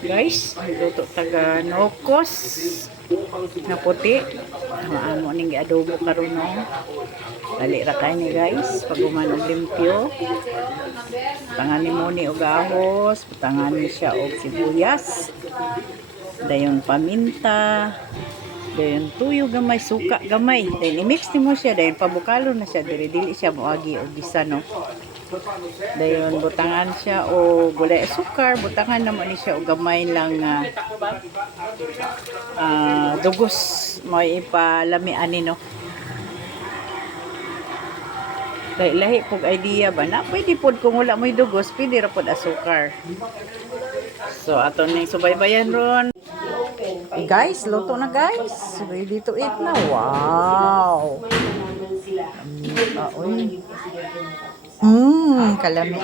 Guys, luto taga nokos na puti. Maamo ning adobo karon no. Dali ra kay ni guys, pag og limpyo. Tangani mo ni og ahos, tangani siya og sibuyas. Dayon paminta. Dayon tuyo gamay, suka gamay. Dayon i-mix ni mo siya, dayon pabukalo na siya, dili dili siya moagi og gisa no. Dayon butangan siya o gulay sukar, butangan naman ni siya o gamay lang nga ah, dugos mo ipalamian ni no. Lahi pog idea ba na pwede pod kung wala mo'y dugos, pwede ra pod asukar. So ato ning subaybayan ron. Guys, luto na guys. Ready to eat na. Wow. Uy. Mmm, kalami.